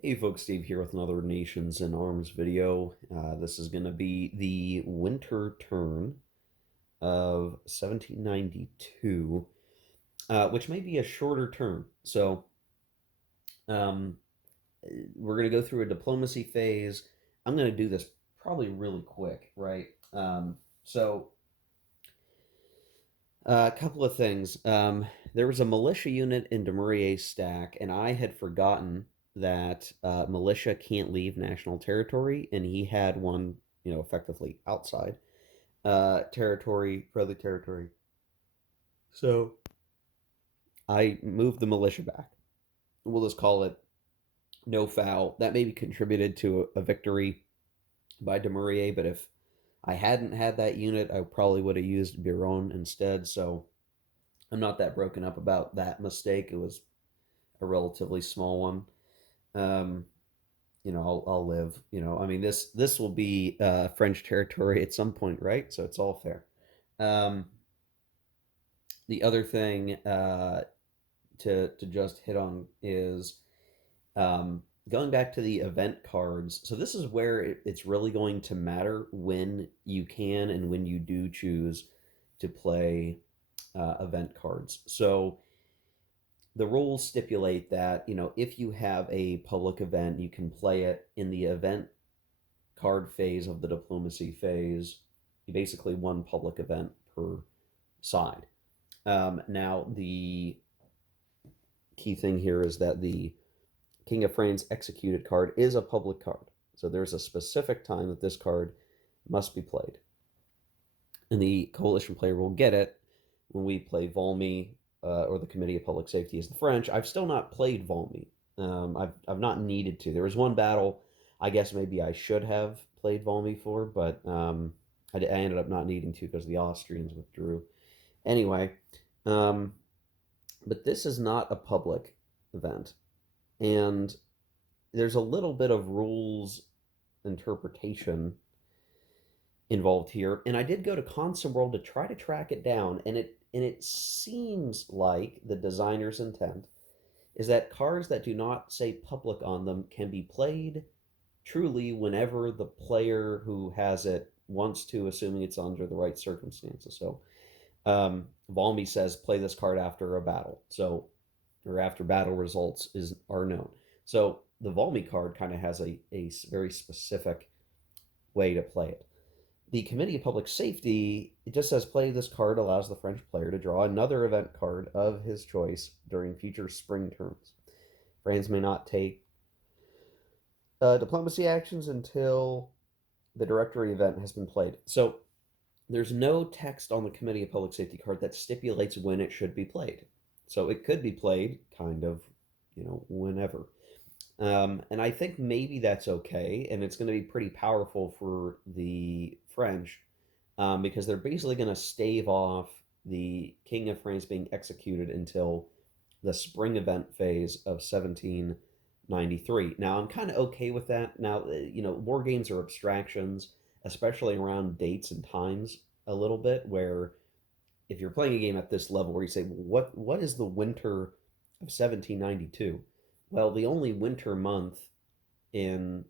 Hey folks, Steve here with another Nations in Arms video. This is going to be the winter turn of 1792, which may be a shorter turn. So um, we're going to go through a diplomacy phase. I'm going to do this probably really quick, right? So a couple of things. There was a militia unit in Dumourier's stack, and I had forgotten that militia can't leave national territory, and he had one, effectively outside territory, friendly territory. So I moved the militia back. We'll just call it no foul. That maybe contributed to a victory by Dumouriez, but if I hadn't had that unit, I probably would have used Biron instead. So I'm not that broken up about that mistake. It was a relatively small one. Um, I'll live. I mean, this will be French territory at some point, right? So it's all fair. Um, the other thing to just hit on is going back to the event cards. So this is where it's really going to matter when you can and when you do choose to play event cards. So the rules stipulate that if you have a public event, you can play it in the event card phase of the diplomacy phase. Basically, one public event per side. Now, the key thing here is that the King of France executed card is a public card. So there's a specific time that this card must be played. And the coalition player will get it when we play Valmy or the Committee of Public Safety as the French. I've still not played Valmy. I've not needed to. There was one battle I guess maybe I should have played Valmy for, but I ended up not needing to because the Austrians withdrew. Anyway, um, but this is not a public event. And there's a little bit of rules interpretation involved here. And I did go to Console World to try to track it down, and it seems like the designer's intent is that cards that do not say public on them can be played truly whenever the player who has it wants to, assuming it's under the right circumstances. So Valmy says play this card after a battle. So or after battle results are known. So the Valmy card kind of has a very specific way to play it. The Committee of Public Safety, it just says play this card allows the French player to draw another event card of his choice during future spring turns. France may not take diplomacy actions until the directory event has been played. So there's no text on the Committee of Public Safety card that stipulates when it should be played. So it could be played kind of, whenever. And I think maybe that's okay, and it's going to be pretty powerful for the French because they're basically going to stave off the King of France being executed until the spring event phase of 1793. Now, I'm kind of okay with that. Now, war games are abstractions, especially around dates and times a little bit, where if you're playing a game at this level where you say, well, what is the winter of 1792? Well, the only winter month in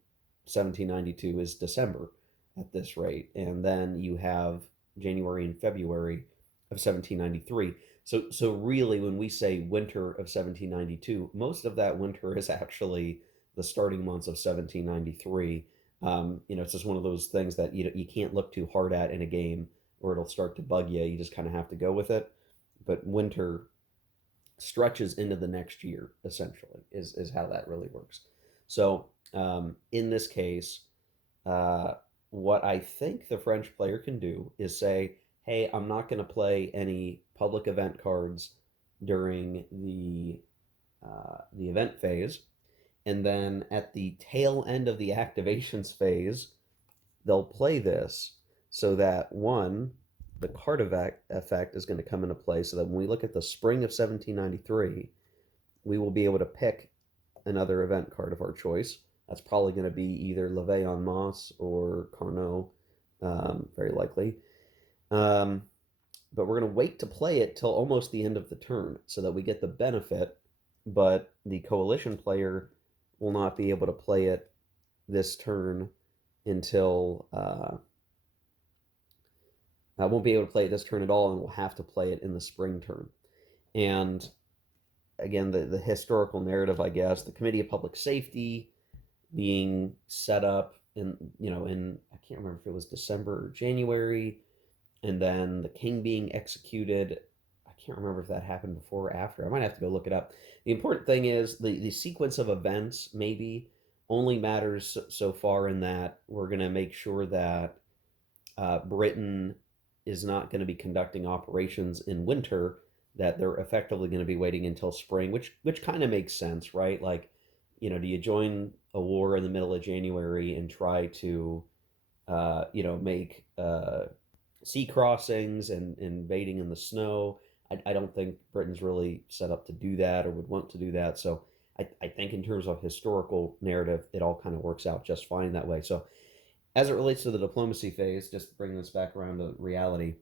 1792 is December at this rate, and then you have January and February of 1793. So really, when we say winter of 1792, most of that winter is actually the starting months of 1793. It's just one of those things that you can't look too hard at in a game, or it'll start to bug you. You just kind of have to go with it. But winter stretches into the next year, essentially, is how that really works. So in this case, uh, what I think the French player can do is say, hey, I'm not going to play any public event cards during the event phase. And then at the tail end of the activations phase, they'll play this so that one, the card effect is going to come into play so that when we look at the spring of 1793, we will be able to pick another event card of our choice. That's probably going to be either Levée en Masse or Carnot, very likely. Um, but we're going to wait to play it till almost the end of the turn so that we get the benefit, but the coalition player will not be able to play it this turn until I won't be able to play it this turn at all, and will have to play it in the spring turn. And again, the historical narrative, I guess, the Committee of Public Safety being set up in, in, I can't remember if it was December or January, and then the king being executed. I can't remember if that happened before or after. I might have to go look it up. The important thing is the sequence of events maybe only matters so far in that we're going to make sure that Britain is not going to be conducting operations in winter, that they're effectively going to be waiting until spring, which kind of makes sense, right? Like, do you join a war in the middle of January and try to, make sea crossings and invading in the snow? I don't think Britain's really set up to do that or would want to do that. So I think in terms of historical narrative, it all kind of works out just fine that way. So as it relates to the diplomacy phase, just bringing this back around to reality,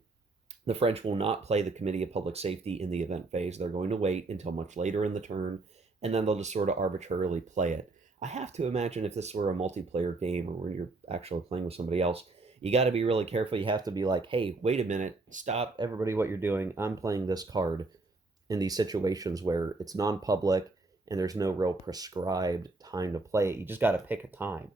the French will not play the Committee of Public Safety in the event phase. They're going to wait until much later in the turn, and then they'll just sort of arbitrarily play it. I have to imagine if this were a multiplayer game or when you're actually playing with somebody else, you got to be really careful. You have to be like, hey, wait a minute, stop everybody what you're doing. I'm playing this card in these situations where it's non public and there's no real prescribed time to play it. You just got to pick a time.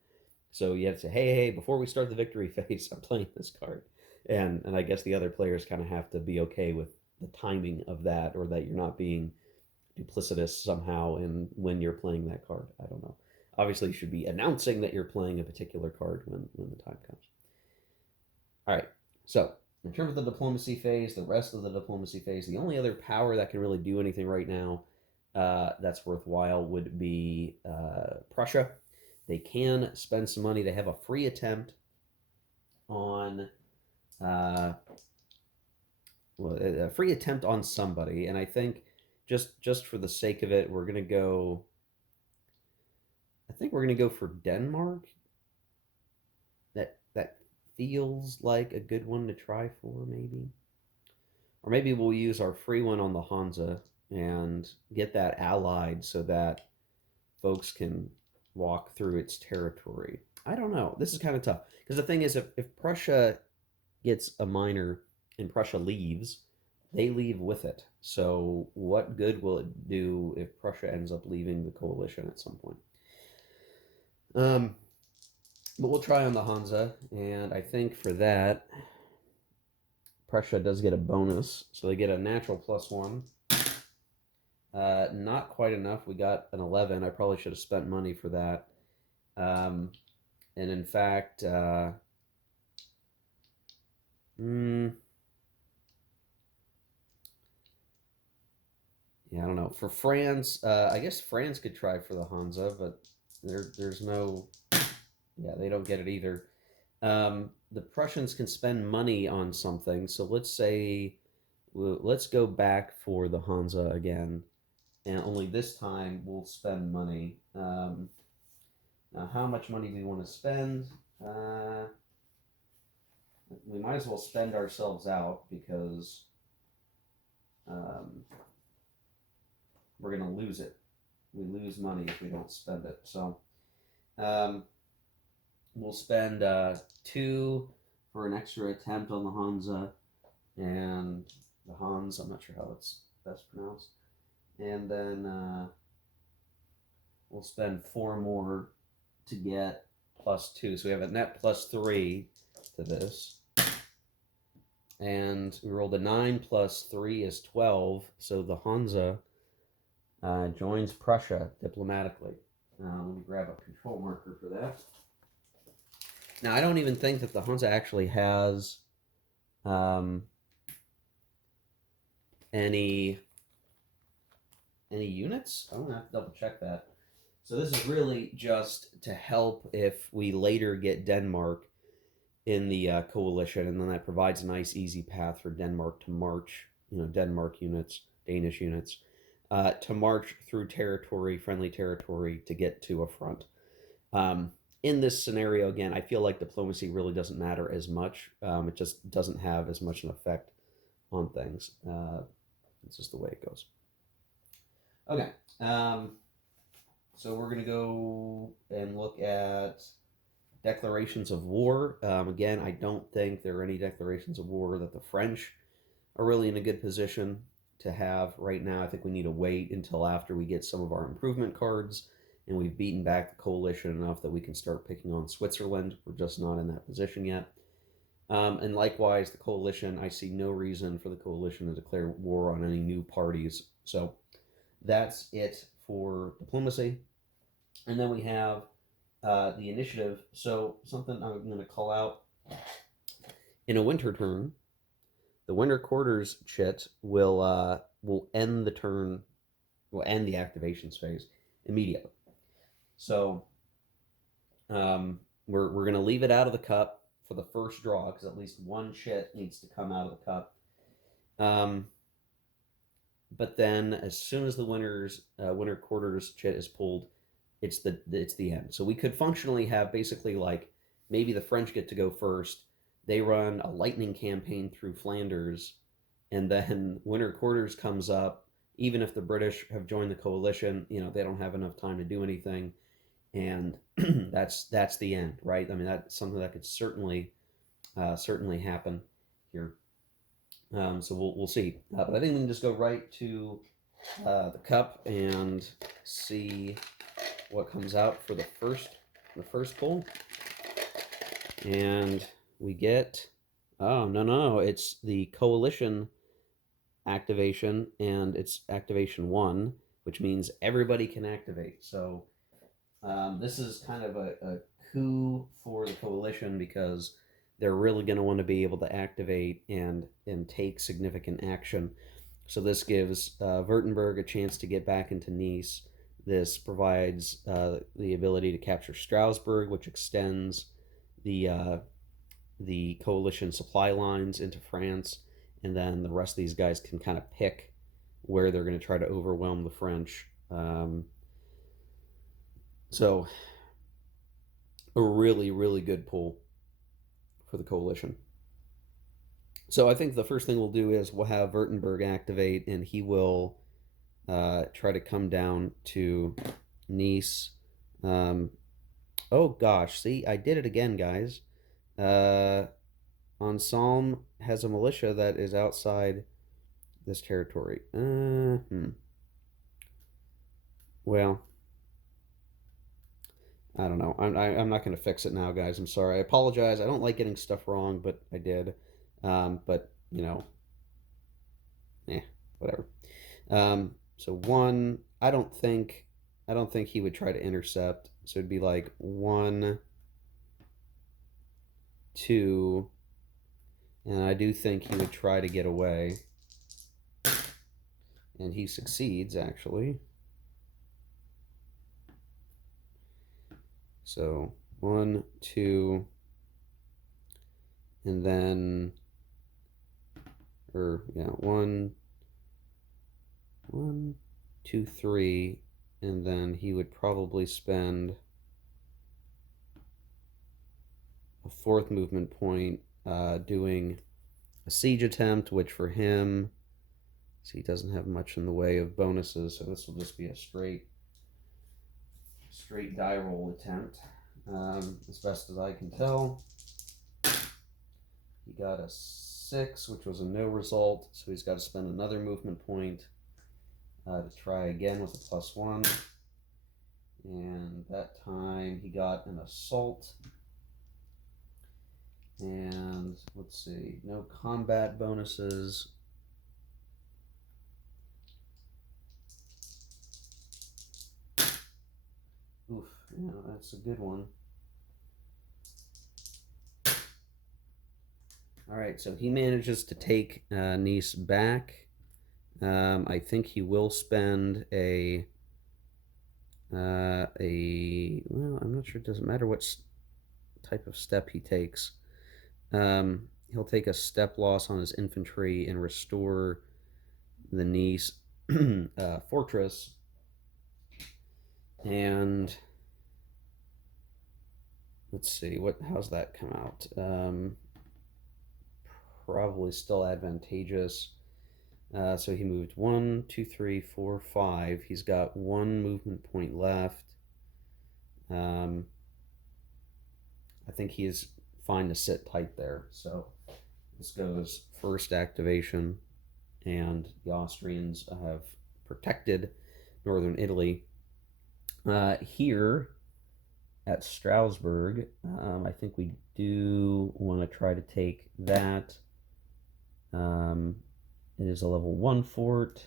So you have to say, hey, before we start the victory phase, I'm playing this card. And I guess the other players kind of have to be okay with the timing of that, or that you're not being duplicitous somehow in when you're playing that card. I don't know. Obviously, you should be announcing that you're playing a particular card when the time comes. All right. So, in terms of the diplomacy phase, the rest of the diplomacy phase, the only other power that can really do anything right now that's worthwhile would be Prussia. They can spend some money. They have a free attempt on uh, a free attempt on somebody, and I think just for the sake of it, we're gonna go. I think we're gonna go for Denmark. That feels like a good one to try for, maybe, or maybe we'll use our free one on the Hansa and get that allied so that folks can walk through its territory. I don't know. This is kind of tough because the thing is, if Prussia gets a minor and Prussia leaves, they leave with it. So, what good will it do if Prussia ends up leaving the coalition at some point? Um, but we'll try on the Hansa, and I think for that, Prussia does get a bonus, so they get a natural +1. Not quite enough. We got an 11. I probably should have spent money for that. And in fact, yeah, I don't know. For France, I guess France could try for the Hansa, but there's no, yeah, they don't get it either. The Prussians can spend money on something, so let's say, let's go back for the Hansa again, and only this time we'll spend money. Now, how much money do we want to spend? We might as well spend ourselves out because we're going to lose it. We lose money if we don't spend it. So um, we'll spend 2 for an extra attempt on the Hansa and the Hans. I'm not sure how it's best pronounced. And then we'll spend 4 more to get +2. So we have a net +3 to this. And we rolled a 9 + 3 is 12. So the Hansa joins Prussia diplomatically. Let me grab a control marker for that. Now, I don't even think that the Hansa actually has any units. I'm gonna have to double check that. So this is really just to help if we later get Denmark in the coalition, and then that provides a nice, easy path for Denmark to march. Denmark units, Danish units, to march through territory, friendly territory, to get to a front. In this scenario, again, I feel like diplomacy really doesn't matter as much. It just doesn't have as much an effect on things. It's just the way it goes. Okay. So we're going to go and look at declarations of war. Again, I don't think there are any declarations of war that the French are really in a good position to have right now. I think we need to wait until after we get some of our improvement cards and we've beaten back the coalition enough that we can start picking on Switzerland. We're just not in that position yet. And likewise, the coalition, I see no reason for the coalition to declare war on any new parties. So that's it for diplomacy. And then we have the initiative. So something I'm going to call out in a winter turn, the winter quarters chit will end the turn, will end the activations phase immediately. So we're going to leave it out of the cup for the first draw because at least one chit needs to come out of the cup. But then as soon as the winter quarters chit is pulled, it's the end. So we could functionally have basically like maybe the French get to go first. They run a lightning campaign through Flanders, and then winter quarters comes up. Even if the British have joined the coalition, they don't have enough time to do anything, and that's the end, right? I mean, that's something that could certainly happen here. So we'll see. But I think we can just go right to the cup and see what comes out for the first pull. And we get, oh, no, it's the coalition activation, and it's activation 1, which means everybody can activate. So this is kind of a coup for the coalition because they're really going to want to be able to activate and take significant action. So this gives Württemberg a chance to get back into Nice. This provides the ability to capture Strasbourg, which extends the coalition supply lines into France, and then the rest of these guys can kind of pick where they're going to try to overwhelm the French. So a really, really good pull for the coalition. So I think the first thing we'll do is we'll have Württemberg activate, and he will try to come down to Nice. Oh gosh, see, I did it again, guys. Ensemble has a militia that is outside this territory. Well, I don't know. I'm not going to fix it now, guys. I'm sorry. I apologize. I don't like getting stuff wrong, but I did. But whatever. So one, I don't think he would try to intercept. So it'd be like 1, 2, and I do think he would try to get away, and he succeeds actually. So 1, 2, and then, 1, 2, 3, and then he would probably spend a fourth movement point doing a siege attempt, which for him, see, he doesn't have much in the way of bonuses, so this will just be a straight die roll attempt, as best as I can tell. He got a 6, which was a no result, so he's got to spend another movement point to try again with a +1. And that time he got an assault. And let's see, no combat bonuses. Oof, yeah, that's a good one. All right, so he manages to take Nice back. I think he will spend a well, I'm not sure. It doesn't matter what type of step he takes. He'll take a step loss on his infantry and restore the Nice fortress. And let's see, how's that come out? Probably still advantageous. So he moved 1, 2, 3, 4, 5. He's got 1 movement point left. I think he is fine to sit tight there. So this goes first activation, and the Austrians have protected northern Italy. Here at Strasbourg, I think we do want to try to take that. It is a level 1 fort.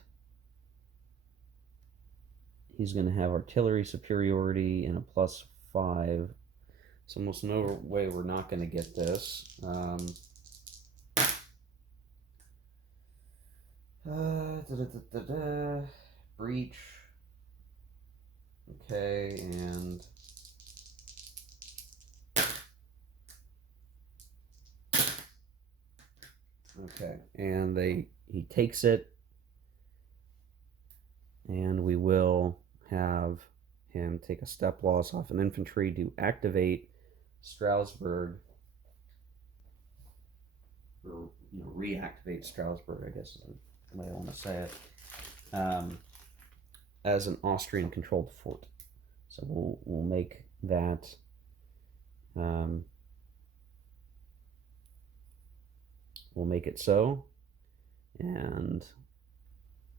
He's going to have artillery superiority and a +5. So almost no way we're not going to get this. Breach. Okay, and okay, and he takes it, and we will have him take a step loss off an infantry to activate Strasbourg, or reactivate Strasbourg, I guess is the way I want to say it, as an Austrian-controlled fort. So we'll make that. We'll make it so, and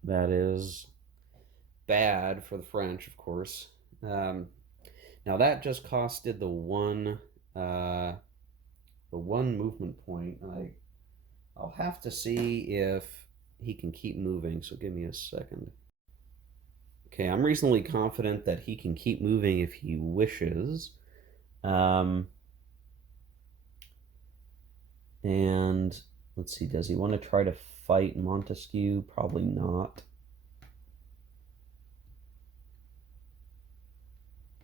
that is bad for the French, of course. Now that just costed the one movement point, and I'll have to see if he can keep moving. So give me a second. Okay, I'm reasonably confident that he can keep moving if he wishes. And let's see, does he want to try to fight Montesquieu? Probably not.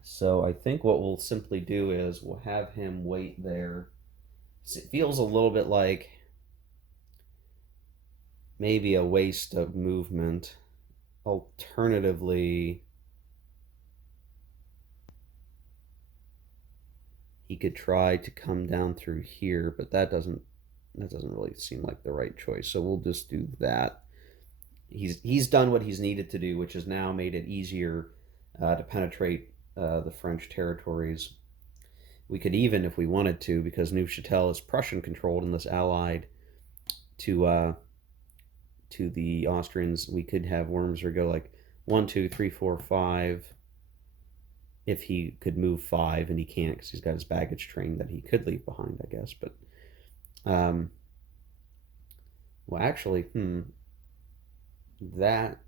So I think what we'll simply do is we'll have him wait there. It feels a little bit like maybe a waste of movement. Alternatively, he could try to come down through here, but that doesn't really seem like the right choice. So we'll just do that. He's done what he's needed to do, which has now made it easier to penetrate the French territories. We could even, if we wanted to, because Neuchâtel is Prussian controlled and thus allied to the Austrians, we could have Wurmser go like 1, 2, 3, 4, 5. If he could move 5, and he can't because he's got his baggage train that he could leave behind, I guess. But well, actually, that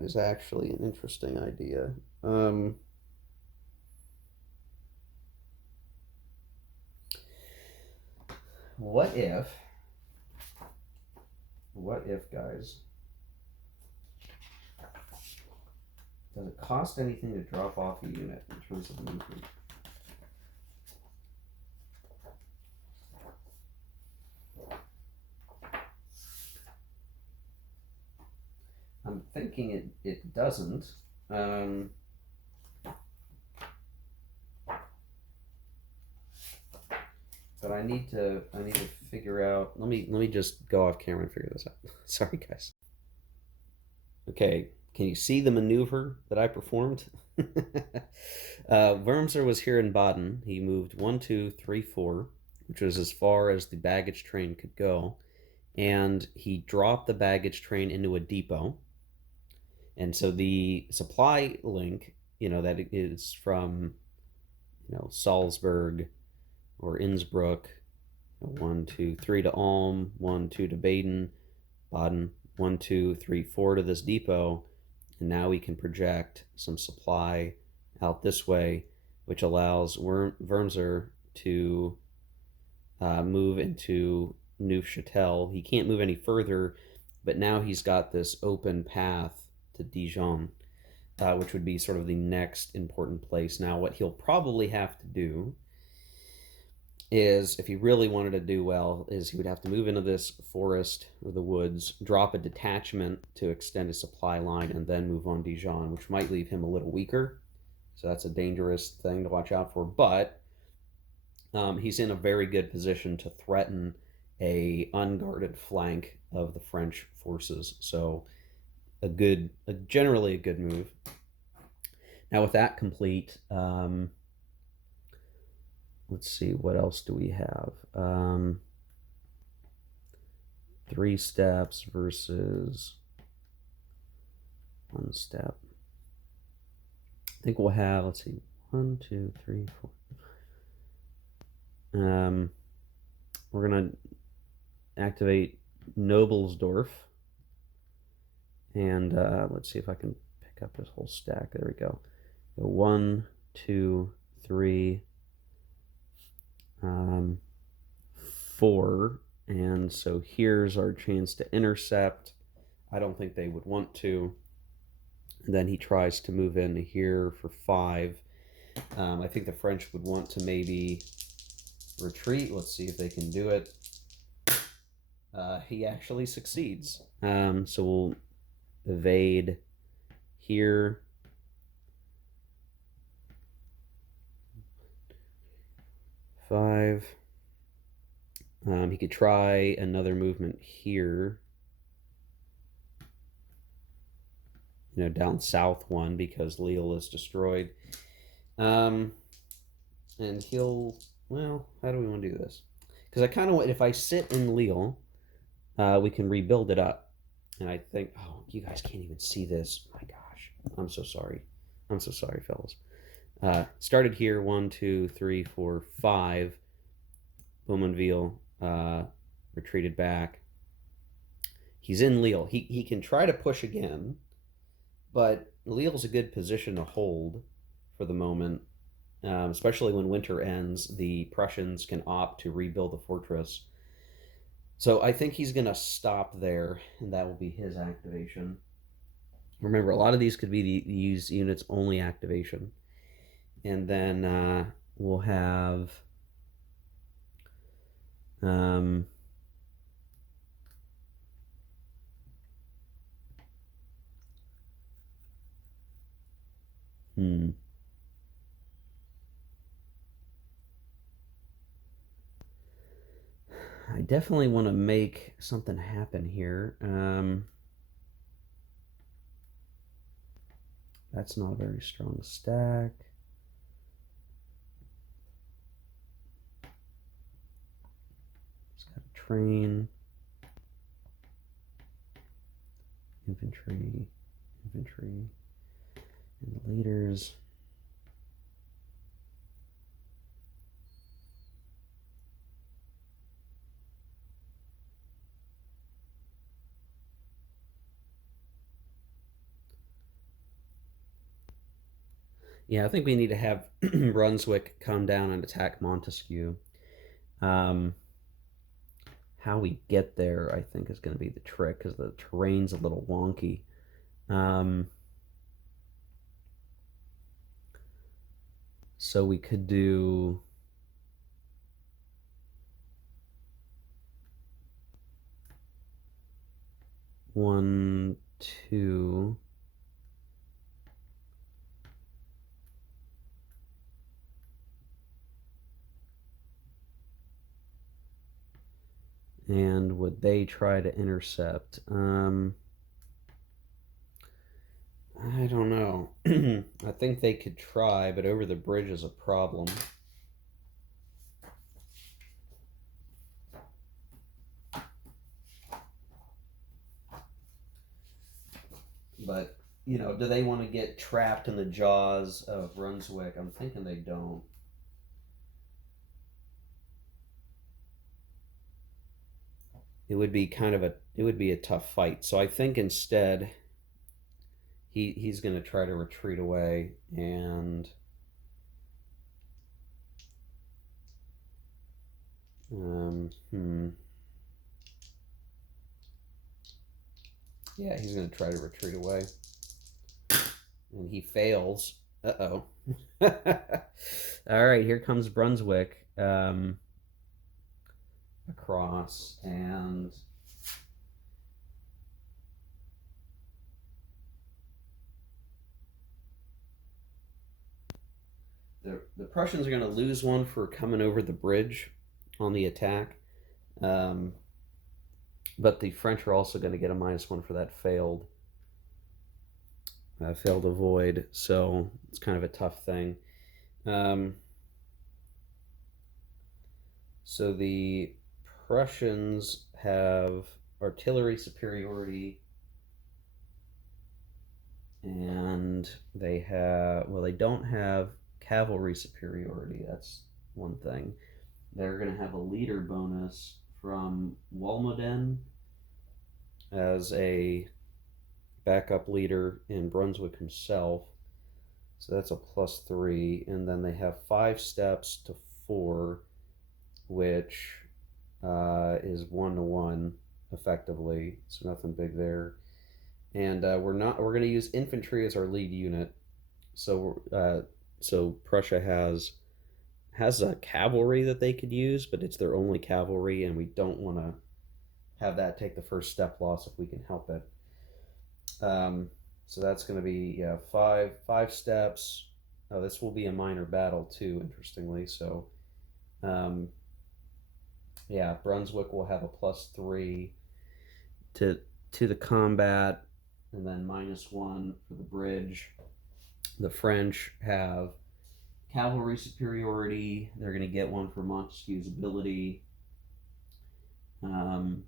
is actually an interesting idea. What if, guys, does it cost anything to drop off a unit in terms of movement? I'm thinking it doesn't. But I need to figure out. Let me just go off camera and figure this out. Sorry, guys. Okay, can you see the maneuver that I performed? Wurmser was here in Baden. He moved 1, 2, 3, 4, which was as far as the baggage train could go, and he dropped the baggage train into a depot. And so the supply link, that is from, Salzburg or Innsbruck, 1, 2, 3 to Ulm, 1, 2 to Baden, 1, 2, 3, 4 to this depot, and now we can project some supply out this way, which allows Wurmser to move into Neuchâtel. He can't move any further, but now he's got this open path to Dijon, which would be sort of the next important place. Now, what he'll probably have to do is, if he really wanted to do well, is he would have to move into this forest or the woods, drop a detachment to extend his supply line, and then move on Dijon, which might leave him a little weaker. So that's a dangerous thing to watch out for. But he's in a very good position to threaten a unguarded flank of the French forces. So generally a good move. Now, with that complete, let's see, what else do we have? 3 steps versus 1 step. I think we'll have, let's see, 1, 2, 3, 4. We're going to activate Noblesdorf. And let's see if I can pick up this whole stack. There we go. 1, 2, 3, 4. And so here's our chance to intercept. I don't think they would want to. And then he tries to move into here for 5. I think the French would want to maybe retreat. Let's see if they can do it. He actually succeeds. So we'll evade here. Five. He could try another movement here. Down south 1 because Lille is destroyed. And he'll, well, how do we want to do this? Because I kind of want, if I sit in Lille, we can rebuild it up. And I think, oh, you guys can't even see this. My gosh, I'm so sorry. I'm so sorry, fellas. Started here, 1, 2, 3, 4, 5. Bowmanville retreated back. He's in Lille. He can try to push again, but Lille's a good position to hold for the moment, especially when winter ends. The Prussians can opt to rebuild the fortress. So I think he's going to stop there, and that will be his activation. Remember, a lot of these could be these units only activation. And then we'll have I definitely want to make something happen here. That's not a very strong stack. It's got a train. Infantry. And the leaders. Yeah, I think we need to have Brunswick come down and attack Montesquieu. How we get there, I think, is going to be the trick, because the terrain's a little wonky. So we could do 1, 2. And would they try to intercept? I don't know. I think they could try, but over the bridge is a problem. But, do they want to get trapped in the jaws of Brunswick? I'm thinking they don't. It would be a tough fight. So I think instead he's going to try to retreat away, and yeah, he's going to try to retreat away, and he fails. Uh-oh. All right, here comes Brunswick across, and the Prussians are going to lose 1 for coming over the bridge on the attack. But the French are also going to get a -1 for that failed failed avoid, so it's kind of a tough thing. Um, so the Prussians have artillery superiority, and they don't have cavalry superiority. That's one thing. They're going to have a leader bonus from Walmoden as a backup leader in Brunswick himself. So that's a +3. And then they have 5 steps to 4, which is 1-to-1 effectively. So nothing big there. And we're going to use infantry as our lead unit. So Prussia has a cavalry that they could use, but it's their only cavalry, and we don't want to have that take the first step loss if we can help it. So that's going to be five steps. Oh, this will be a minor battle too, interestingly. So, Brunswick will have a +3 to the combat, and then -1 for the bridge. The French have cavalry superiority. They're going to get one for Montesquieu's ability. And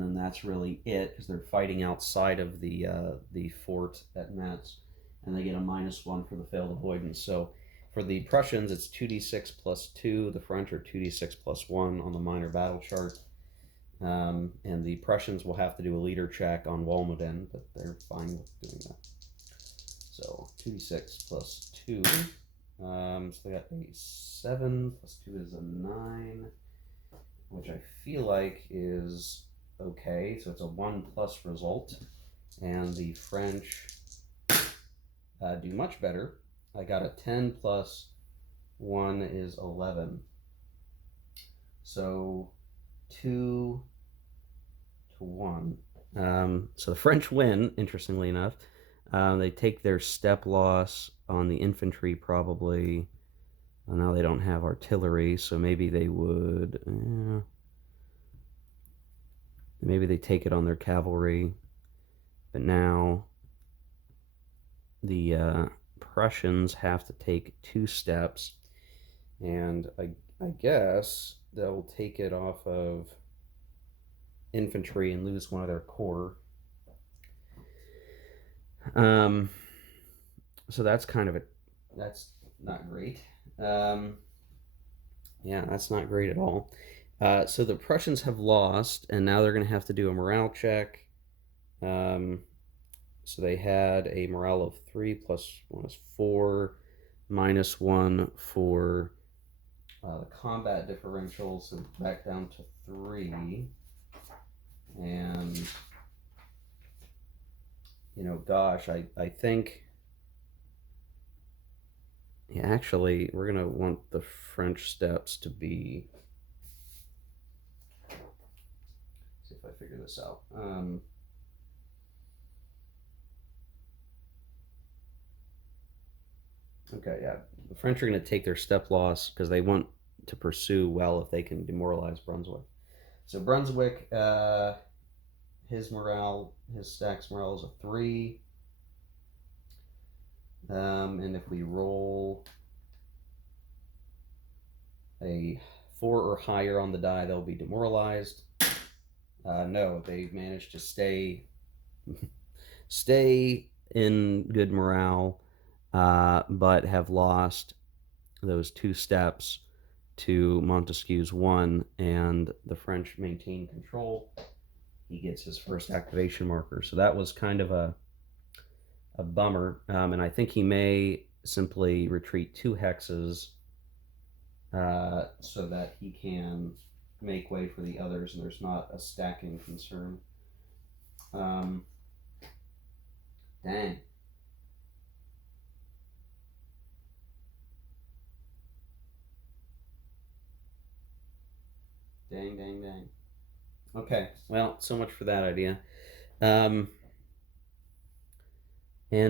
then that's really it, because they're fighting outside of the fort at Metz, and they get a -1 for the failed avoidance. So for the Prussians, it's 2d6 +2. The French are 2d6 +1 on the minor battle chart. And the Prussians will have to do a leader check on Walmoden, but they're fine with doing that. So 2d6 +2. So they got a 7, +2 is a 9, which I feel like is okay. So it's a 1+ result. And the French do much better. I got a 10 + 1 is 11. So 2-to-1. So the French win, interestingly enough. They take their step loss on the infantry, probably. Well, now they don't have artillery, so maybe they would. Maybe they take it on their cavalry. But now the Prussians have to take 2 steps, and I guess they'll take it off of infantry and lose one of their corps. So that's that's not great. That's not great at all. So the Prussians have lost, and now they're going to have to do a morale check. So they had a morale of 3 + 1 is 4, -1 for the combat differential, so back down to 3. And gosh, I think, actually, we're gonna want the French steps to be. See if I figure this out. Okay, yeah, the French are going to take their step loss because they want to pursue well if they can demoralize Brunswick. So Brunswick, his stack's morale is a 3. And if we roll a 4 or higher on the die, they'll be demoralized. No, they've managed to stay in good morale, but have lost those 2 steps to Montesquieu's 1, and the French maintain control. He gets his first activation marker. So that was kind of a bummer, and I think he may simply retreat 2 hexes so that he can make way for the others, and there's not a stacking concern. Dang. Dang. Okay, well, so much for that idea. And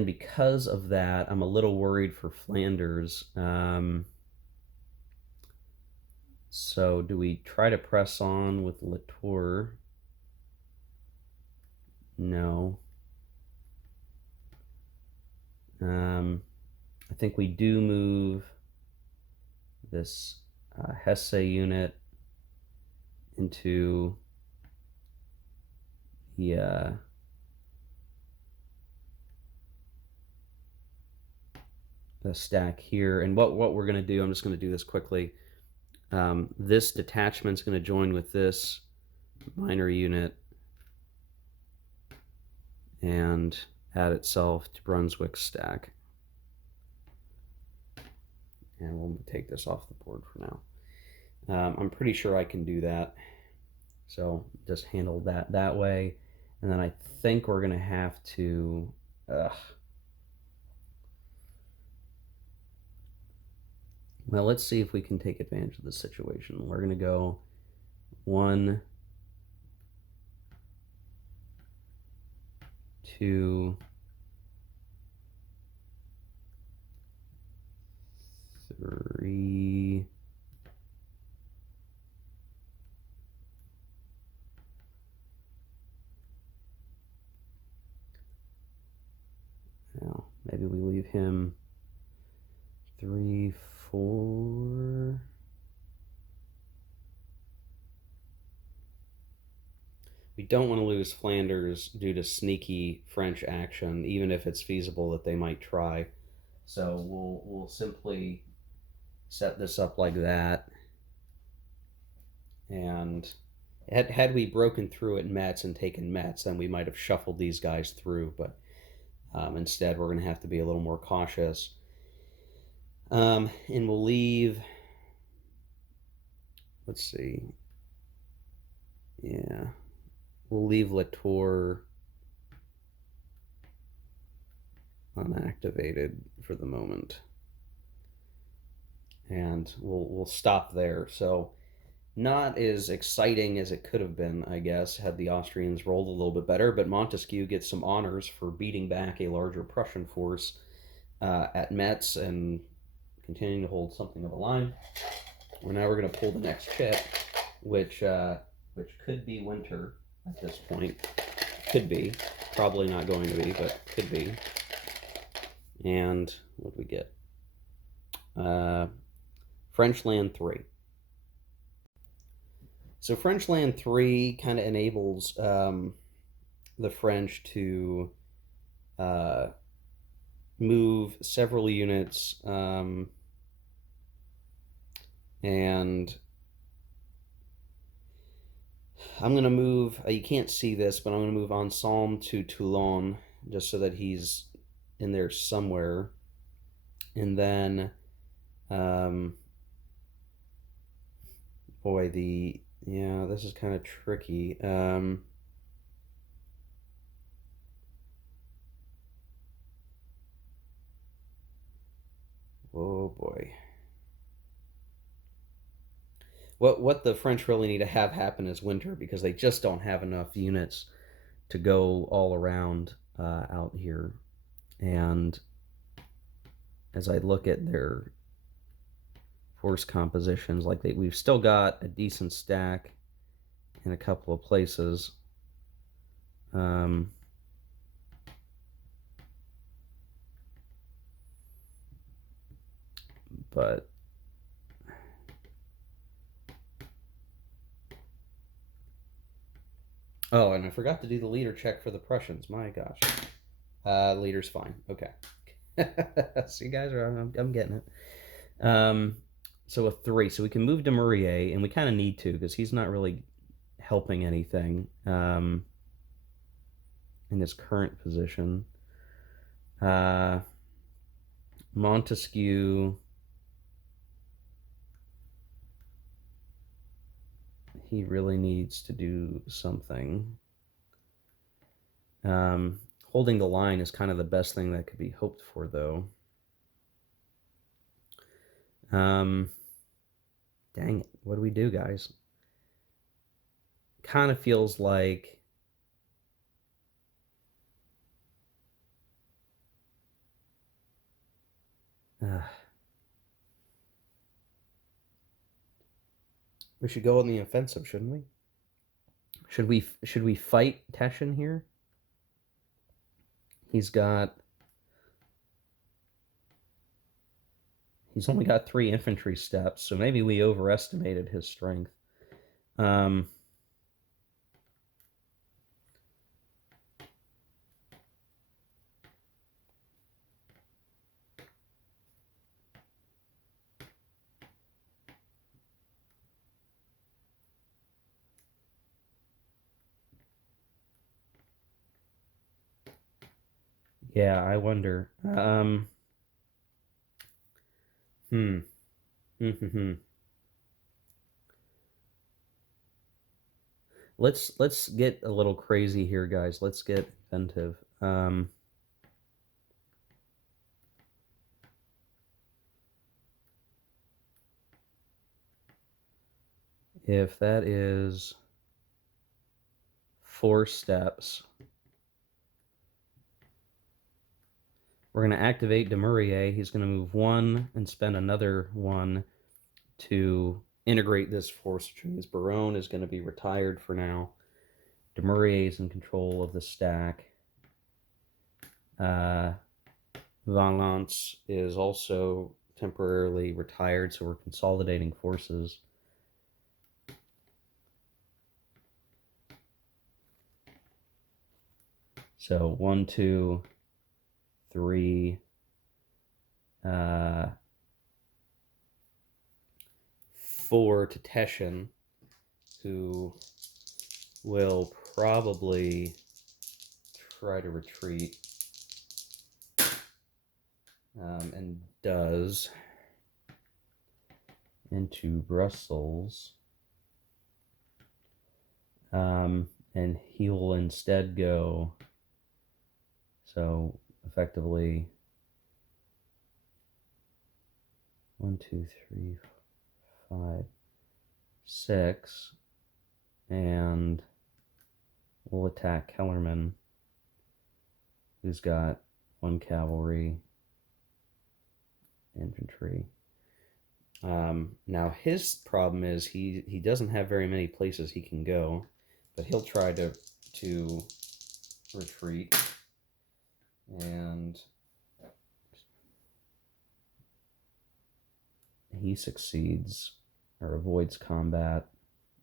because of that, I'm a little worried for Flanders. So do we try to press on with Latour? No. I think we do move this Hesse unit into the stack here. And what we're going to do, I'm just going to do this quickly. This detachment's going to join with this minor unit and add itself to Brunswick's stack. And we'll take this off the board for now. I'm pretty sure I can do that. So just handle that way. And then I think we're going to have to... Well, let's see if we can take advantage of the situation. We're going to go 1, 2, 3. Now, maybe we leave him 3, 4. We don't want to lose Flanders due to sneaky French action, even if it's feasible that they might try. So we'll simply set this up like that. And had we broken through at Metz and taken Metz, then we might have shuffled these guys through. But instead, we're going to have to be a little more cautious. And we'll leave... Let's see. Yeah. We'll leave Latour unactivated for the moment. And we'll stop there. So not as exciting as it could have been, I guess, had the Austrians rolled a little bit better, but Montesquieu gets some honors for beating back a larger Prussian force at Metz and continuing to hold something of a line. Well, now we're going to pull the next chip, which could be Winter at this point. Could be. Probably not going to be, but could be. And what do we get? French Land 3. So French Land 3 kind of enables the French to move several units and I'm going to move, you can't see this, but I'm going to move Ensemble to Toulon just so that he's in there somewhere. And then, boy, this is kind of tricky. Oh boy. What the French really need to have happen is Winter, because they just don't have enough units to go all around out here. And as I look at their force compositions, like we've still got a decent stack in a couple of places. But oh, and I forgot to do the leader check for the Prussians. My gosh. Leader's fine. Okay. See, guys, I'm getting it. So a 3. So we can move Dumouriez, and we kind of need to because he's not really helping anything in his current position. Montesquieu, he really needs to do something. Holding the line is kind of the best thing that could be hoped for, though. Dang it. What do we do, guys? Kind of feels like we should go on the offensive, shouldn't we? Should we fight Teschen here? He's got He's only got 3 infantry steps, so maybe we overestimated his strength. Um, yeah, I wonder. Hmm. Let's get a little crazy here, guys. Let's get inventive. If that is 4 steps, we're going to activate Demurier. He's going to move 1 and spend another 1 to integrate this force, which means Barone is going to be retired for now. Demurier is in control of the stack. Valence is also temporarily retired, so we're consolidating forces. So 1, 2, 3, 4 to Teschen, who will probably try to retreat, and does, into Brussels. And he will instead go, so effectively 1, 2, 3, 5, 6, and we'll attack Kellerman, who's got 1 cavalry, infantry. Now his problem is he doesn't have very many places he can go, but he'll try to retreat, and he succeeds or avoids combat.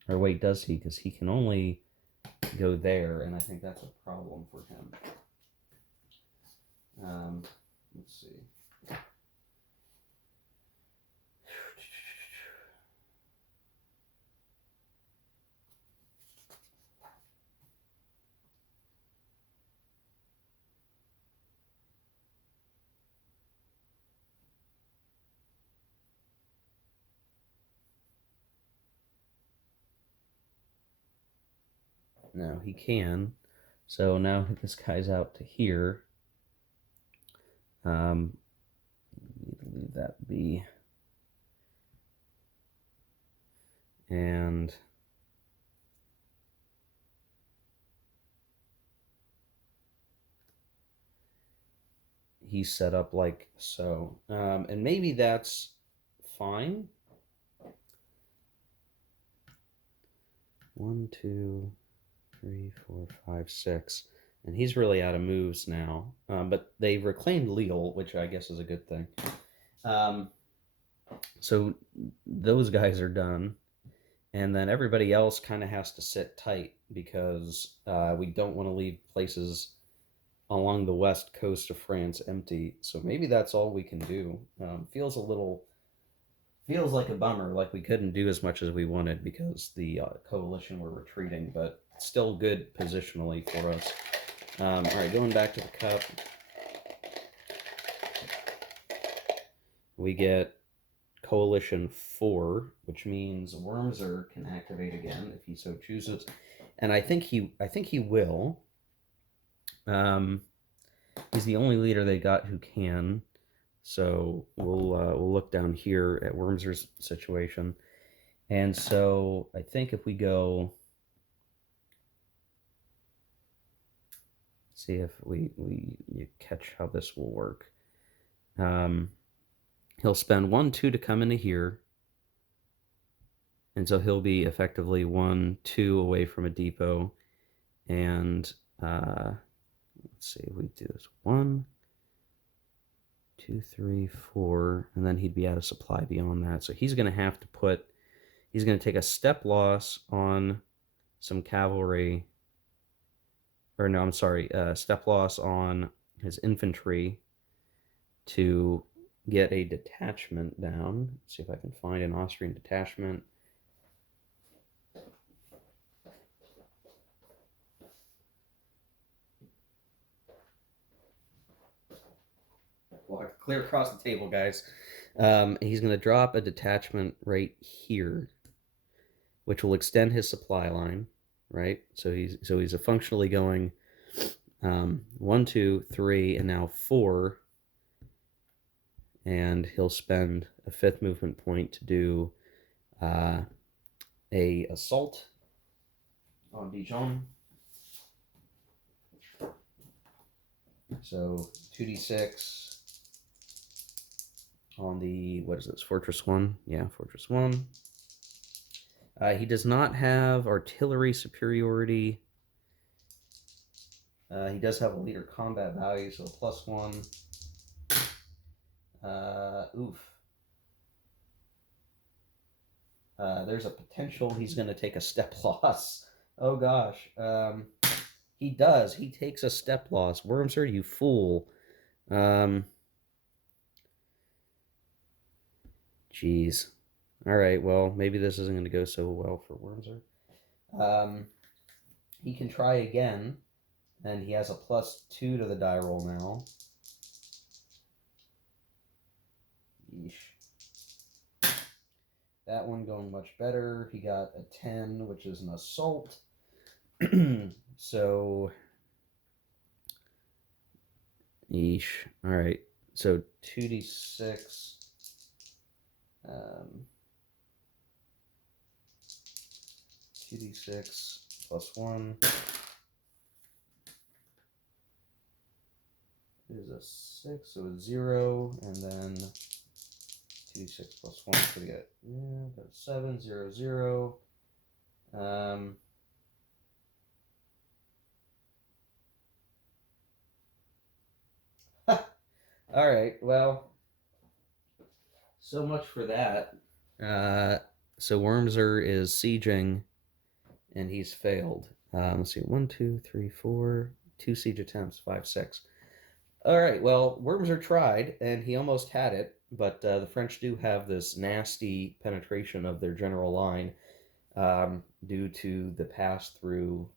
Or wait, does he? Because he can only go there, and I think that's a problem for him. Let's see. No, he can. So now this guy's out to here. Leave that be. And he's set up like so. And maybe that's fine. 1, 2, 3, 4, 5, 6. And he's really out of moves now. But they reclaimed Lille, which I guess is a good thing. So those guys are done. And then everybody else kind of has to sit tight because we don't want to leave places along the west coast of France empty. So maybe that's all we can do. Feels like a bummer, like we couldn't do as much as we wanted because the coalition were retreating, but still good positionally for us. All right, going back to the cup, we get coalition 4, which means Wormser can activate again if he so chooses, and I think he will. He's the only leader they got who can. So we'll look down here at Wormser's situation, and so I think if we go, see if you catch how this will work. He'll spend 1, 2 to come into here, and so he'll be effectively 1, 2 away from a depot, and let's see if we do this 1, 2, 3, 4, and then he'd be out of supply beyond that. So he's going to have to put, he's going to take a step loss on some cavalry, or no, I'm sorry, step loss on his infantry to get a detachment down. Let's see if I can find an Austrian detachment. Well, clear across the table, guys. He's going to drop a detachment right here, which will extend his supply line, right? So he's functionally going 1, 2, 3, and now 4, and he'll spend a 5th movement point to do a assault on Dijon. So 2d6 on the, what is this, Fortress 1? Yeah, Fortress 1. He does not have artillery superiority. He does have a leader combat value, so +1. Oof. There's a potential he's going to take a step loss. Oh gosh. He does. He takes a step loss. Wormser, you fool. Jeez. All right, well, maybe this isn't going to go so well for Wormser. He can try again, and he has a +2 to the die roll now. Yeesh. That one going much better. He got a 10, which is an assault. So, yeesh. All right. So 2d6. 2d6 +1 is a 6, so it's 0, and then 2d6 +1 to get, yeah, that's 7, 0, 0. All right, well, so much for that. So Wormser is sieging, and he's failed. Let's see, 1, 2, 3, 4, 2 siege attempts, 5, 6. All right, well, Wormser tried, and he almost had it, but the French do have this nasty penetration of their general line due to the pass through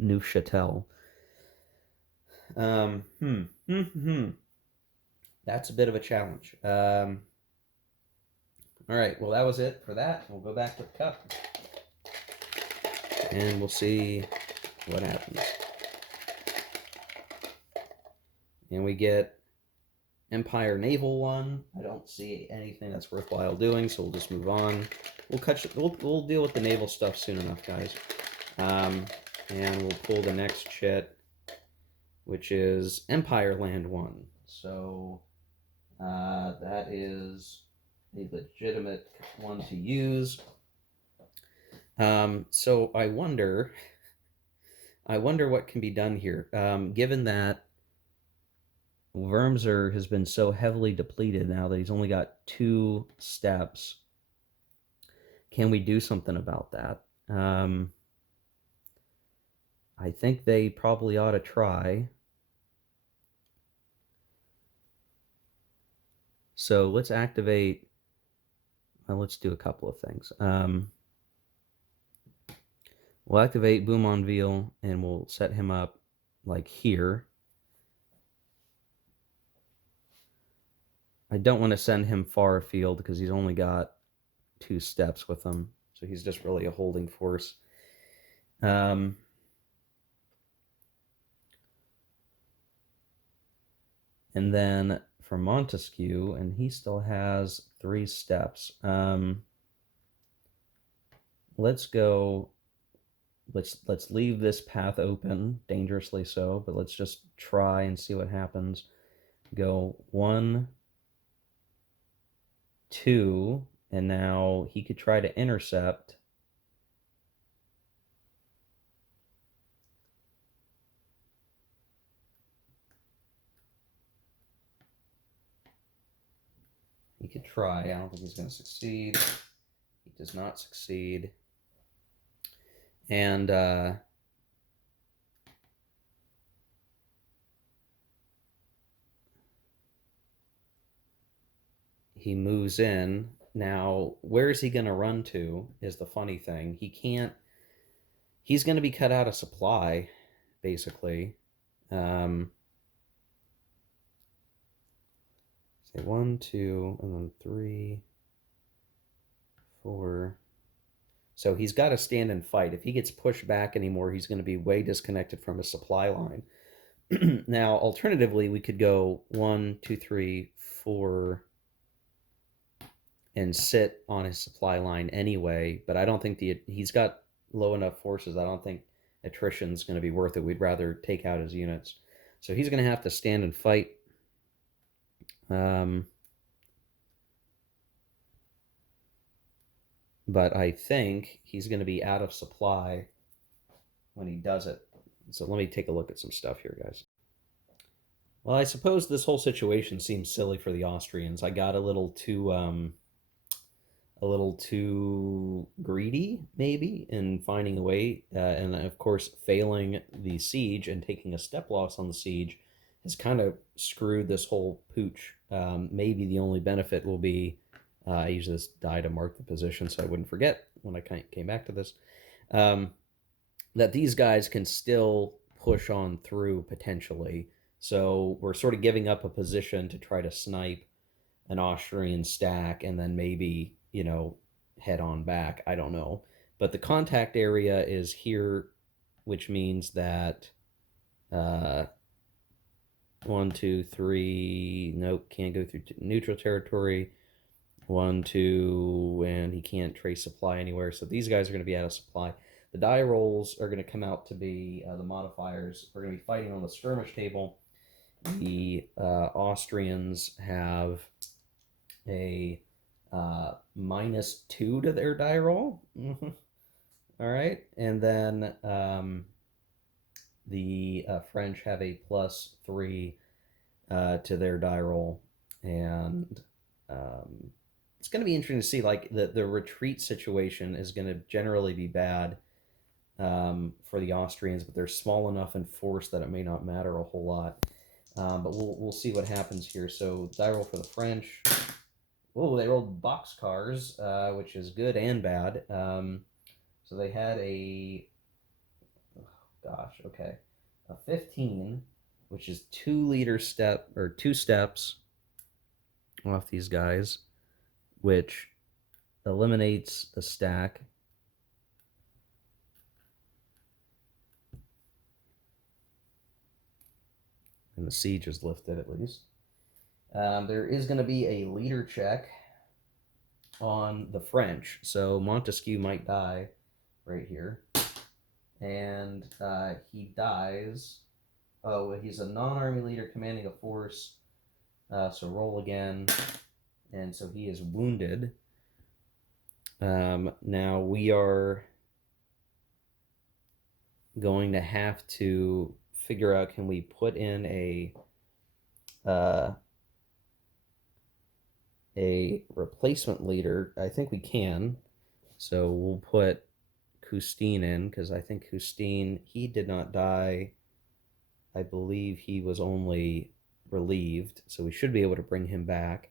Neufchâtel. That's a bit of a challenge. All right, well, that was it for that. We'll go back to the cup, and we'll see what happens. And we get Empire Naval 1. I don't see anything that's worthwhile doing, so we'll just move on. We'll deal with the naval stuff soon enough, guys. And we'll pull the next chit, which is Empire Land 1. So that is a legitimate one to use. So I wonder what can be done here, given that Wormser has been so heavily depleted now that he's only got 2 steps. Can we do something about that? I think they probably ought to try. So let's activate. Well, let's do a couple of things. We'll activate Boumonville, and we'll set him up like here. I don't want to send him far afield because he's only got 2 steps with him, so he's just really a holding force. And then for Montesquieu, and he still has 3 steps. Let's go. Let's leave this path open, dangerously so, but let's just try and see what happens. Go 1, 2, and now he could try to intercept. could try. I don't think he's going to succeed. He does not succeed. And he moves in. Now, where is he going to run to is the funny thing. He can't. He's going to be cut out of supply, basically. Say 1, 2, and then 3, 4. So he's got to stand and fight. If he gets pushed back anymore, he's going to be way disconnected from his supply line. Now, alternatively, we could go 1, 2, 3, 4, and sit on his supply line anyway. But I don't think he's got low enough forces. I don't think attrition's going to be worth it. We'd rather take out his units. So he's going to have to stand and fight. But I think he's going to be out of supply when he does it. So let me take a look at some stuff here, guys. Well, I suppose this whole situation seems silly for the Austrians. I got a little too greedy, maybe, in finding a way, and of course, failing the siege and taking a step loss on the siege has kind of screwed this whole pooch. Maybe the only benefit will be I use this die to mark the position so I wouldn't forget when I came back to this. That these guys can still push on through potentially. So we're sort of giving up a position to try to snipe an Austrian stack and then maybe, head on back. I don't know. But the contact area is here, which means that 1, 2, 3, nope, can't go through neutral territory. 1, 2, and he can't trace supply anywhere. So these guys are going to be out of supply. The die rolls are going to come out to be the modifiers. We're going to be fighting on the skirmish table. The Austrians have a -2 to their die roll. All right. And then the French have a +3 to their die roll. And it's going to be interesting to see, like, the retreat situation is going to generally be bad for the Austrians, but they're small enough in force that it may not matter a whole lot. But we'll see what happens here. So die roll for the French. Oh, they rolled boxcars, which is good and bad. So they had a 15, which is 2 steps off these guys, which eliminates a stack. And the siege is lifted, at least. There is going to be a leader check on the French. So Montesquieu might die right here. And he dies. Oh, he's a non-army leader commanding a force. So roll again. And so he is wounded. Now we are going to have to figure out, can we put in a replacement leader? I think we can. So we'll put Custine in, because I think Custine, he did not die. I believe he was only relieved, so we should be able to bring him back.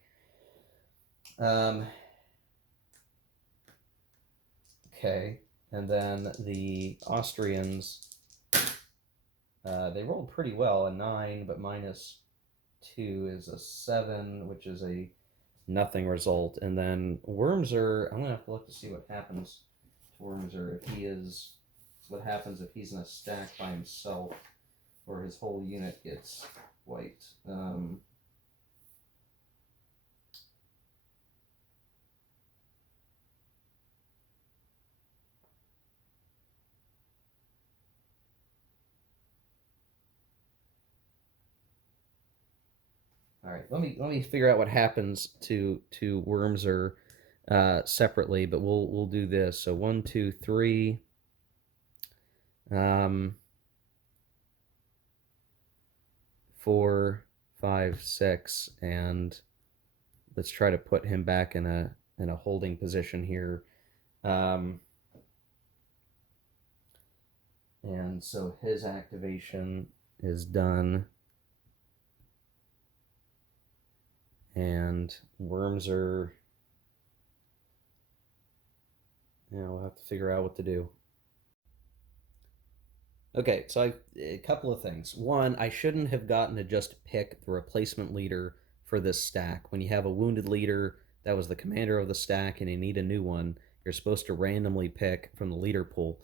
Okay, and then the Austrians, they rolled pretty well, a 9, but -2 is a 7, which is a nothing result. And then Wormser, I'm going to have to look to see what happens to Wormser if he is, what happens if he's in a stack by himself, or his whole unit gets wiped. All right, let me figure out what happens to Wormser separately, but we'll do this. So 1, 2, 3. 4, 5, 6, and let's try to put him back in a holding position here. Um, and so his activation is done. And worms are, we'll have to figure out what to do. Okay, so a couple of things. One, I shouldn't have gotten to just pick the replacement leader for this stack. When you have a wounded leader that was the commander of the stack and you need a new one, you're supposed to randomly pick from the leader pool.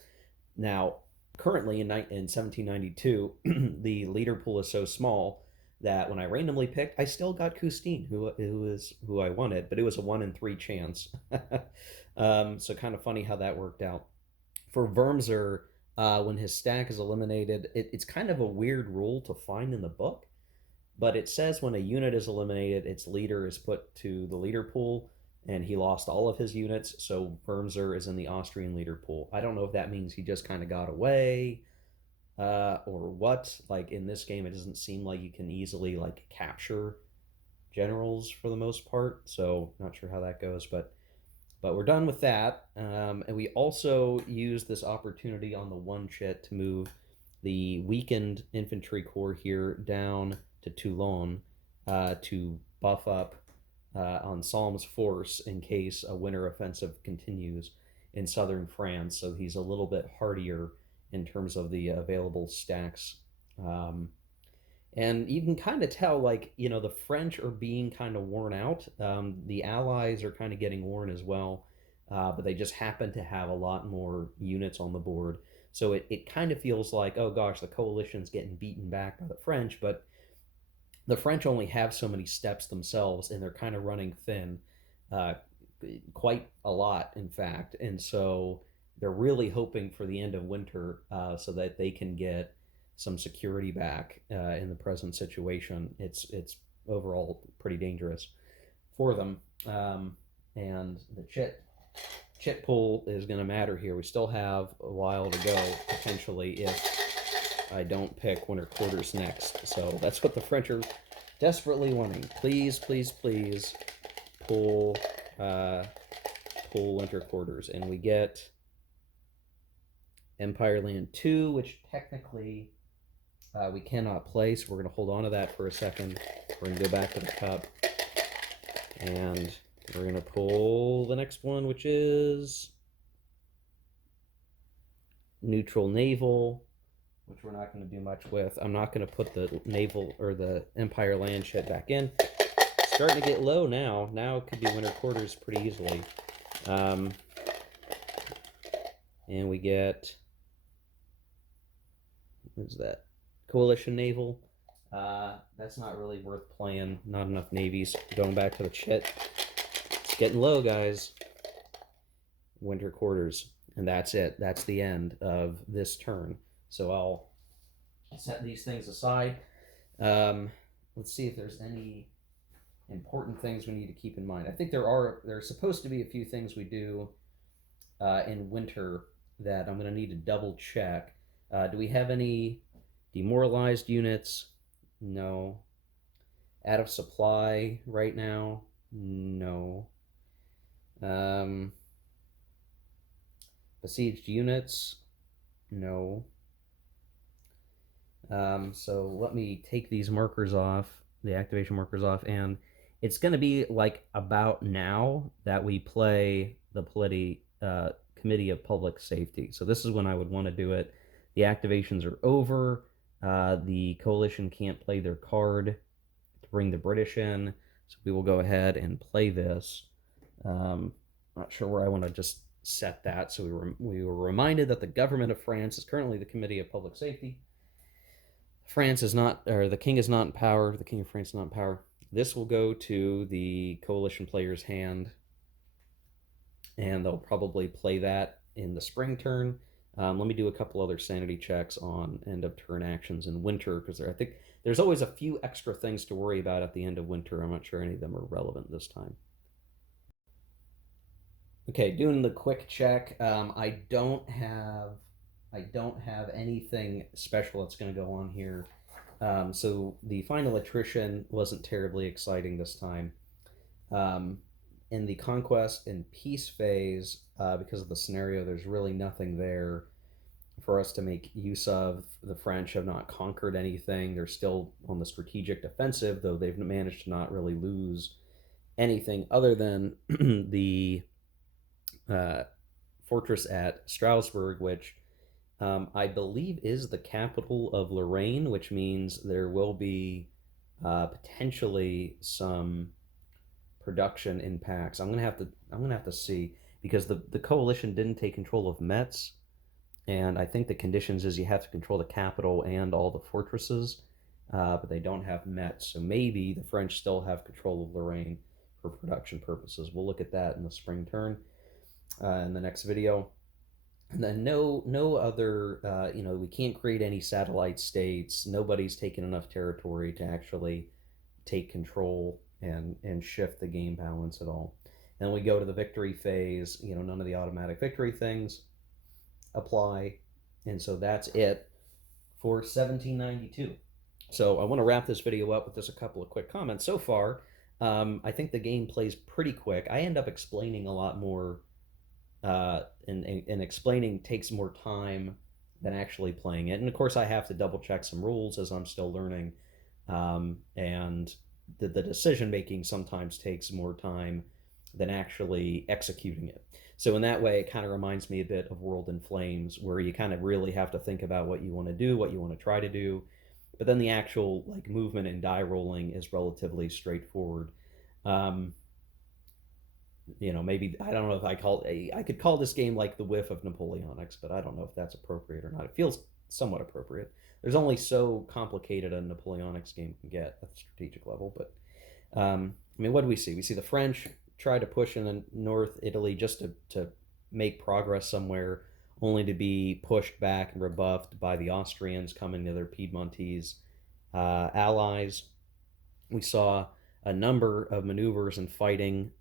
Now, currently in 1792, the leader pool is so small that when I randomly picked, I still got Custine, who I wanted, but it was a 1 in 3 chance. So kind of funny how that worked out. For Vermser, when his stack is eliminated, it's kind of a weird rule to find in the book, but it says when a unit is eliminated, its leader is put to the leader pool, and he lost all of his units, so Vermser is in the Austrian leader pool. I don't know if that means he just kind of got away, or what. Like in this game, it doesn't seem like you can easily like capture generals for the most part, so not sure how that goes, but we're done with that. And we also use this opportunity on the one chit to move the weakened infantry corps here down to Toulon to buff up on Salm's force in case a winter offensive continues in southern France. So he's a little bit hardier in terms of the available stacks. And you can kind of tell, like, the French are being kind of worn out. The Allies are kind of getting worn as well, but they just happen to have a lot more units on the board. So it kind of feels like, oh gosh, the coalition's getting beaten back by the French, but the French only have so many steps themselves, and they're kind of running thin, uh, quite a lot, in fact. And so they're really hoping for the end of winter so that they can get some security back in the present situation. It's overall pretty dangerous for them. And the chit pull is going to matter here. We still have a while to go potentially if I don't pick winter quarters next. So that's what the French are desperately wanting. Please, please, please pull pull winter quarters, and we get Empire Land 2, which technically we cannot play, so we're going to hold on to that for a second. We're going to go back to the cup, and we're going to pull the next one, which is neutral naval, which we're not going to do much with. I'm not going to put the naval or the Empire Land shit back in. It's starting to get low now. Now it could be winter quarters pretty easily. And we get, what's that? Coalition naval. That's not really worth playing. Not enough navies. Going back to the chit. It's getting low, guys. Winter quarters. And that's it. That's the end of this turn. So I'll set these things aside. Let's see if there's any important things we need to keep in mind. I think there's supposed to be a few things we do in winter that I'm going to need to double check. Do we have any demoralized units? No. Out of supply right now? No. Besieged units? No. So let me take these markers off, the activation markers off, and it's going to be like about now that we play the Committee of Public Safety. So this is when I would want to do it. The activations are over. The coalition can't play their card to bring the British in, so we will go ahead and play this. Not sure where I want to just set that. So we were reminded that the government of France is currently the Committee of Public Safety. France is not, or the king is not in power. The king of France is not in power. This will go to the coalition player's hand, and they'll probably play that in the spring turn. Let me do a couple other sanity checks on end of turn actions in winter, because I think there's always a few extra things to worry about at the end of winter. I'm not sure any of them are relevant this time. Okay, doing the quick check. I don't have anything special that's going to go on here. So the final attrition wasn't terribly exciting this time. Um, in the conquest and peace phase, because of the scenario, there's really nothing there for us to make use of. The French have not conquered anything. They're still on the strategic defensive, though they've managed to not really lose anything other than the uh, fortress at Strasbourg, which I believe is the capital of Lorraine, which means there will be potentially some production impacts. I'm gonna have to see because the coalition didn't take control of Metz, and I think the conditions is you have to control the capital and all the fortresses, but they don't have Metz, so maybe the French still have control of Lorraine for production purposes. We'll look at that in the spring turn in the next video. And then no other we can't create any satellite states. Nobody's taken enough territory to actually take control and shift the game balance at all. And we go to the victory phase. None of the automatic victory things apply, and so that's it for 1792. So I want to wrap this video up with just a couple of quick comments. So far, I think the game plays pretty quick. I end up explaining a lot more, and explaining takes more time than actually playing it. And of course, I have to double check some rules as I'm still learning, and the decision making sometimes takes more time than actually executing it. So in that way, it kind of reminds me a bit of World in Flames, where you kind of really have to think about what you want to do, what you want to try to do, but then the actual like movement and die rolling is relatively straightforward. Um, Maybe I don't know if I could call this game like the whiff of Napoleonics, but I don't know if that's appropriate or not. It feels somewhat appropriate. There's only so complicated a Napoleonics game can get at the strategic level, but what do we see? We see the French try to push in the North Italy just to make progress somewhere, only to be pushed back and rebuffed by the Austrians coming to their Piedmontese allies. We saw a number of maneuvers and fighting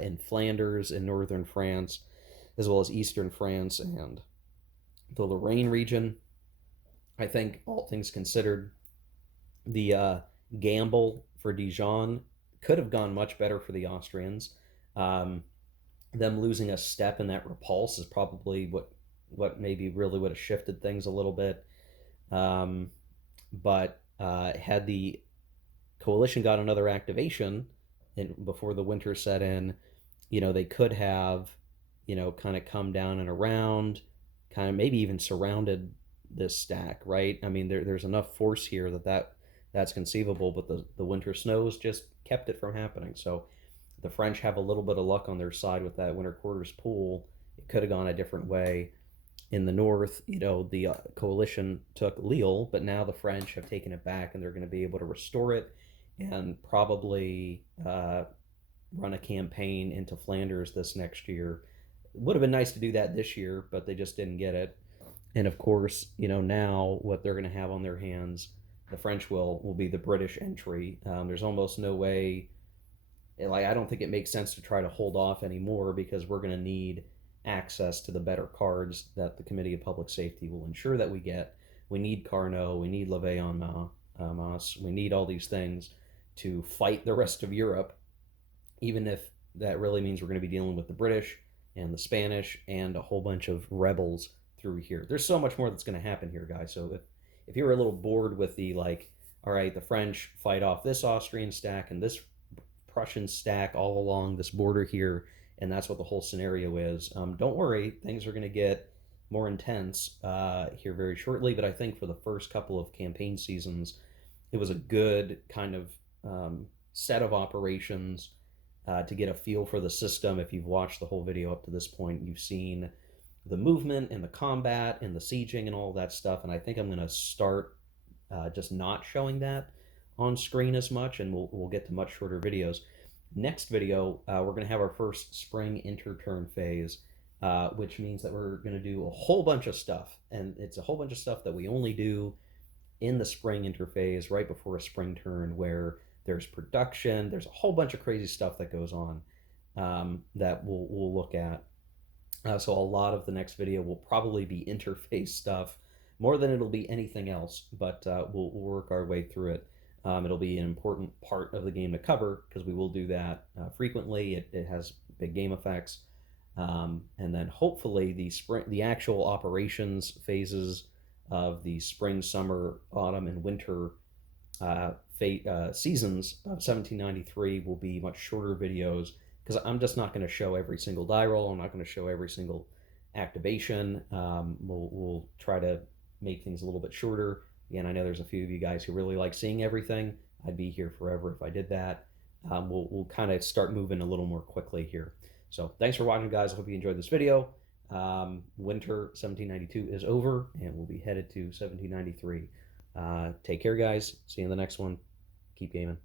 in Flanders in northern France, as well as eastern France and the Lorraine region. I think, all things considered, the gamble for Dijon could have gone much better for the Austrians. Um, them losing a step in that repulse is probably what maybe really would have shifted things a little bit. Um, but had the coalition got another activation before the winter set in, they could have, kind of come down and around, kind of maybe even surrounded this stack, right? I mean, there's enough force here that's conceivable, but the winter snows just kept it from happening. So the French have a little bit of luck on their side with that winter quarters pool. It could have gone a different way. In the north, the coalition took Lille, but now the French have taken it back and they're going to be able to restore it and probably run a campaign into Flanders this next year. It would have been nice to do that this year, but they just didn't get it. And of course, now what they're going to have on their hands, the French will be the British entry. There's almost no way, like, I don't think it makes sense to try to hold off anymore because we're going to need access to the better cards that the Committee of Public Safety will ensure that we get. We need Carnot, we need Levée en Masse, we need all these things to fight the rest of Europe, even if that really means we're going to be dealing with the British and the Spanish and a whole bunch of rebels through here. There's so much more that's going to happen here, guys. So if you're a little bored with the like, all right, the French fight off this Austrian stack and this Prussian stack all along this border here, and that's what the whole scenario is. Don't worry, things are going to get more intense here very shortly, but I think for the first couple of campaign seasons, it was a good kind of set of operations to get a feel for the system. If you've watched the whole video up to this point, you've seen the movement and the combat and the sieging and all that stuff, and I think I'm going to start just not showing that on screen as much, and we'll get to much shorter videos. Next video, we're going to have our first spring interturn phase, which means that we're going to do a whole bunch of stuff, and it's a whole bunch of stuff that we only do in the spring interphase right before a spring turn, where there's production, there's a whole bunch of crazy stuff that goes on that we'll look at. So a lot of the next video will probably be interface stuff more than it'll be anything else, but we'll work our way through it. It'll be an important part of the game to cover because we will do that frequently. It has big game effects. And then hopefully the actual operations phases of the spring, summer, autumn, and winter seasons of 1793 will be much shorter videos because I'm just not going to show every single die roll. I'm not going to show every single activation. We'll try to make things a little bit shorter. Again, I know there's a few of you guys who really like seeing everything. I'd be here forever if I did that. We'll kind of start moving a little more quickly here. So thanks for watching, guys. I hope you enjoyed this video. Winter 1792 is over, and we'll be headed to 1793. Take care, guys. See you in the next one. Keep gaming.